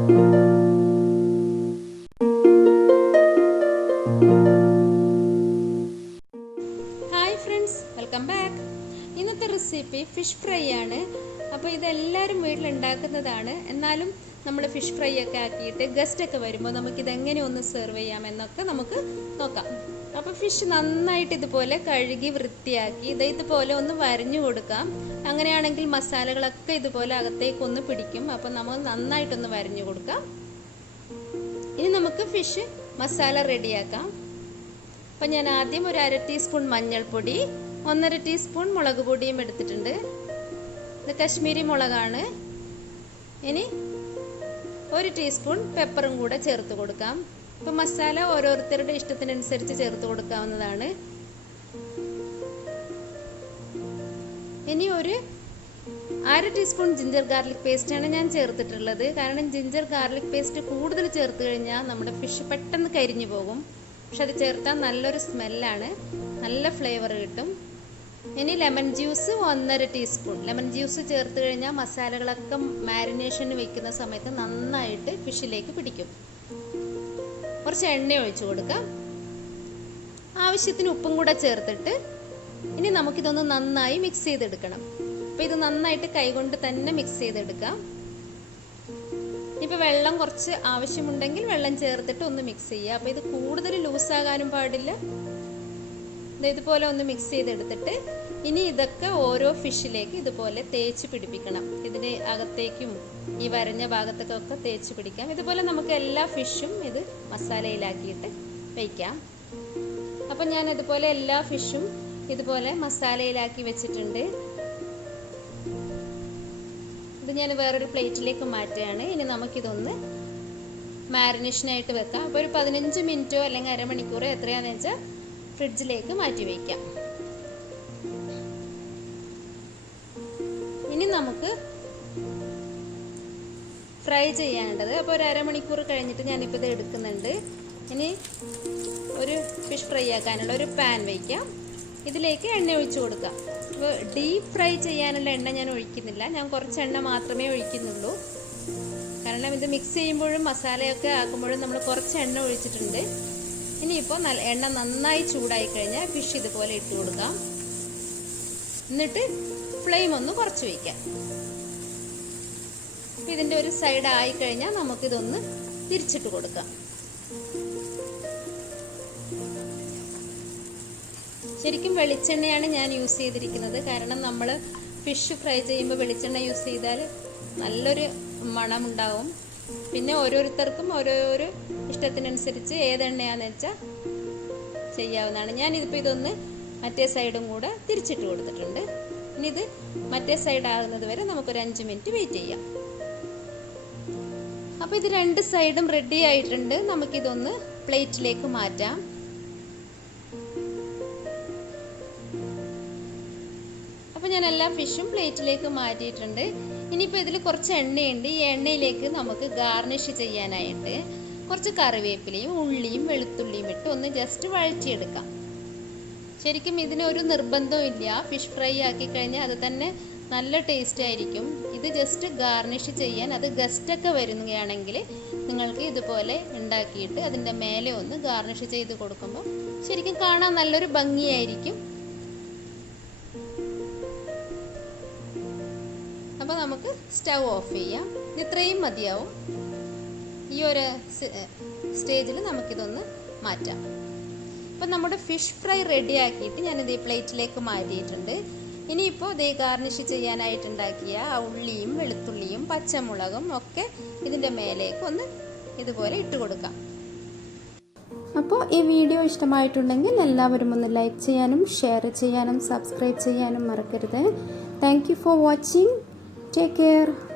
Hi friends, welcome back. ഇന്നത്തെ recipe fish fry ആണ്. അപ്പോൾ ഇതെല്ലാവരും വീട്ടിലുണ്ടാക്കുന്നതാണ്. എന്നാലും നമ്മൾ ഫിഷ് ഫ്രൈ ഒക്കെ ആക്കിയിട്ട് ഗസ്റ്റൊക്കെ വരുമ്പോൾ നമുക്കിതെങ്ങനെ ഒന്ന് സെർവ് ചെയ്യാമെന്നൊക്കെ നമുക്ക് നോക്കാം. അപ്പോൾ ഫിഷ് നന്നായിട്ട് ഇതുപോലെ കഴുകി വൃത്തിയാക്കി ഇതുപോലെ ഒന്ന് വരഞ്ഞു കൊടുക്കാം. അങ്ങനെയാണെങ്കിൽ മസാലകളൊക്കെ ഇതുപോലെ അകത്തേക്കൊന്ന് പിടിക്കും. അപ്പോൾ നമ്മൾ നന്നായിട്ടൊന്ന് വരഞ്ഞു കൊടുക്കാം. ഇനി നമുക്ക് ഫിഷ് മസാല റെഡിയാക്കാം. അപ്പോൾ ഞാൻ ആദ്യം ഒരു 1/2 ടീസ്പൂൺ മഞ്ഞൾപ്പൊടി, 1/2 ടീസ്പൂൺ മുളക് പൊടിയും എടുത്തിട്ടുണ്ട്. ഇത് കശ്മീരി മുളകാണ്. ഇനി 1 ടീസ്പൂൺ പെപ്പറും കൂടെ ചേർത്ത് കൊടുക്കാം. അപ്പോൾ മസാല ഓരോരുത്തരുടെ ഇഷ്ടത്തിനനുസരിച്ച് ചേർത്ത് കൊടുക്കാവുന്നതാണ്. ഇനി ഒരു 1/2 ടീസ്പൂൺ ജിഞ്ചർ ഗാർലിക് പേസ്റ്റാണ് ഞാൻ ചേർത്തിട്ടുള്ളത്. കാരണം ജിഞ്ചർ ഗാർലിക് പേസ്റ്റ് കൂടുതൽ ചേർത്ത് കഴിഞ്ഞാൽ നമ്മുടെ ഫിഷ് പെട്ടെന്ന് കരിഞ്ഞു പോകും. പക്ഷെ അത് ചേർത്താൽ നല്ലൊരു സ്മെല്ലാണ്, നല്ല ഫ്ലേവർ കിട്ടും. ഇനി lemon juice 1/2 teaspoon. Lemon juice ചേർത്ത് കഴിഞ്ഞാൽ മസാലകളൊക്കെ മാരിനേഷന് വെക്കുന്ന സമയത്ത് നന്നായിട്ട് ഫിഷിലേക്ക് പിടിക്കും. കുറച്ച് എണ്ണ ഒഴിച്ചു കൊടുക്കാം. ആവശ്യത്തിന് ഉപ്പും കൂടെ ചേർത്തിട്ട് ഇനി നമുക്കിതൊന്ന് നന്നായി മിക്സ് ചെയ്തെടുക്കണം. അപ്പോൾ ഇത് നന്നായിട്ട് കൈകൊണ്ട് തന്നെ മിക്സ് ചെയ്തെടുക്കാം. ഇപ്പോൾ വെള്ളം കുറച്ച് ആവശ്യമുണ്ടെങ്കിൽ വെള്ളം ചേർത്തിട്ട് ഒന്ന് മിക്സ് ചെയ്യുക. അപ്പോൾ ഇത് കൂടുതൽ ലൂസാകാനും പാടില്ല. ഇതുപോലെ ഒന്ന് മിക്സ് ചെയ്തെടുത്തിട്ട് ഇനി ഇതൊക്കെ ഓരോ ഫിഷിലേക്ക് ഇതുപോലെ തേച്ച് പിടിപ്പിക്കണം. ഇതിന് അകത്തേക്കും ഈ വരഞ്ഞ ഭാഗത്തേക്കൊക്കെ തേച്ച് പിടിക്കാം. ഇതുപോലെ നമുക്ക് എല്ലാ ഫിഷും ഇത് മസാലയിലാക്കിയിട്ട് വയ്ക്കാം. അപ്പം ഞാൻ ഇതുപോലെ എല്ലാ ഫിഷും ഇതുപോലെ മസാലയിലാക്കി വെച്ചിട്ടുണ്ട്. ഇത് ഞാൻ വേറൊരു പ്ലേറ്റിലേക്ക് മാറ്റുകയാണ്. ഇനി നമുക്കിതൊന്ന് മാരിനേഷനായിട്ട് വെക്കാം. അപ്പോൾ ഒരു 15 മിനിറ്റോ അല്ലെങ്കിൽ അരമണിക്കൂറോ എത്രയാണെന്ന് വെച്ചാൽ ഫ്രിഡ്ജിലേക്ക് മാറ്റി വയ്ക്കാം. ഇനി നമുക്ക് ഫ്രൈ ചെയ്യാനുള്ളത്. അപ്പോൾ ഒരു അരമണിക്കൂർ കഴിഞ്ഞിട്ട് ഞാനിപ്പോൾ ഇത് എടുക്കുന്നുണ്ട്. ഇനി ഒരു ഫിഷ് ഫ്രൈ ആക്കാനുള്ള ഒരു പാൻ വയ്ക്കാം. ഇതിലേക്ക് എണ്ണ ഒഴിച്ചു കൊടുക്കാം. അപ്പോൾ ഡീപ്പ് ഫ്രൈ ചെയ്യാനുള്ള എണ്ണ ഞാൻ ഒഴിക്കുന്നില്ല. ഞാൻ കുറച്ച് എണ്ണ മാത്രമേ ഒഴിക്കുന്നുള്ളൂ. കാരണം ഇത് മിക്സ് ചെയ്യുമ്പോഴും മസാലയൊക്കെ ആക്കുമ്പോഴും നമ്മൾ കുറച്ച് എണ്ണ ഒഴിച്ചിട്ടുണ്ട്. ഇനിയിപ്പോൾ എണ്ണ നന്നായി ചൂടായി കഴിഞ്ഞാൽ ഫിഷ് ഇതുപോലെ ഇട്ട് കൊടുക്കാം. എന്നിട്ട് ഫ്ലെയിം ഒന്ന് കുറച്ച് വയ്ക്കാം. അപ്പോൾ ഇതിൻ്റെ ഒരു സൈഡ് ആയി കഴിഞ്ഞാൽ നമുക്കിതൊന്ന് തിരിച്ചിട്ട് കൊടുക്കാം. ശരിക്കും വെളിച്ചെണ്ണയാണ് ഞാൻ യൂസ് ചെയ്തിരിക്കുന്നത്. കാരണം നമ്മൾ ഫിഷ് ഫ്രൈ ചെയ്യുമ്പോൾ വെളിച്ചെണ്ണ യൂസ് ചെയ്താൽ നല്ലൊരു മണമുണ്ടാവും. പിന്നെ ഓരോരുത്തർക്കും ഓരോരോ ഇഷ്ടത്തിനനുസരിച്ച് ഏതെണ്ണയാണെന്ന് വെച്ചാൽ ചെയ്യാവുന്നതാണ്. ഞാനിതിപ്പോൾ ഇതൊന്ന് മറ്റേ സൈഡും കൂടെ തിരിച്ചിട്ട് കൊടുത്തിട്ടുണ്ട്. ഇനി ഇത് മറ്റേ സൈഡ് ആകുന്നത് വരെ നമുക്കൊരു 5 മിനിറ്റ് വെയിറ്റ് ചെയ്യാം. അപ്പോൾ ഇത് 2 സൈഡും റെഡി ആയിട്ടുണ്ട്. നമുക്കിതൊന്ന് പ്ലേറ്റിലേക്ക് മാറ്റാം. അപ്പോൾ ഞാൻ എല്ലാ ഫിഷും പ്ലേറ്റിലേക്ക് മാറ്റിയിട്ടുണ്ട്. ഇനിയിപ്പോൾ ഇതിൽ കുറച്ച് എണ്ണയുണ്ട്. ഈ എണ്ണയിലേക്ക് നമുക്ക് ഗാർണിഷ് ചെയ്യാനായിട്ട് കുറച്ച് കറിവേപ്പിലയും ഉള്ളിയും വെളുത്തുള്ളിയും ഇട്ട് ഒന്ന് ജസ്റ്റ് വഴറ്റിയെടുക്കാം. ശരിക്കും ഇതിനൊരു നിർബന്ധവും ഇല്ല. ഫിഷ് ഫ്രൈ ആക്കി കഴിഞ്ഞാൽ അത് തന്നെ നല്ല ടേസ്റ്റ് ആയിരിക്കും. ഇത് ജസ്റ്റ് ഗാർണിഷ് ചെയ്യാൻ, അത് ഗസ്റ്റൊക്കെ വരുകയാണെങ്കിൽ നിങ്ങൾക്ക് ഇതുപോലെ ഉണ്ടാക്കിയിട്ട് അതിൻ്റെ മേലെ ഒന്ന് ഗാർണിഷ് ചെയ്ത് കൊടുക്കുമ്പോൾ ശരിക്കും കാണാൻ നല്ലൊരു ഭംഗിയായിരിക്കും. അപ്പോൾ നമുക്ക് സ്റ്റൗ ഓഫ് ചെയ്യാം. ഇത്രയും മതിയാവും. ഈ ഒരു സ്റ്റേജിൽ നമുക്കിതൊന്ന് മാറ്റാം. അപ്പം നമ്മുടെ ഫിഷ് ഫ്രൈ റെഡി ആക്കിയിട്ട് ഞാനിത് ഈ പ്ലേറ്റിലേക്ക് മാറ്റിയിട്ടുണ്ട്. ഇനിയിപ്പോൾ ഇതേ ഗാർണിഷ് ചെയ്യാനായിട്ടുണ്ടാക്കിയ ആ ഉള്ളിയും വെളുത്തുള്ളിയും പച്ചമുളകും ഒക്കെ ഇതിൻ്റെ മേലേക്ക് ഒന്ന് ഇതുപോലെ ഇട്ട് കൊടുക്കാം. അപ്പോൾ ഈ വീഡിയോ ഇഷ്ടമായിട്ടുണ്ടെങ്കിൽ എല്ലാവരും ഒന്ന് ലൈക്ക് ചെയ്യാനും ഷെയർ ചെയ്യാനും സബ്സ്ക്രൈബ് ചെയ്യാനും മറക്കരുത്. Thank you for watching. Take care.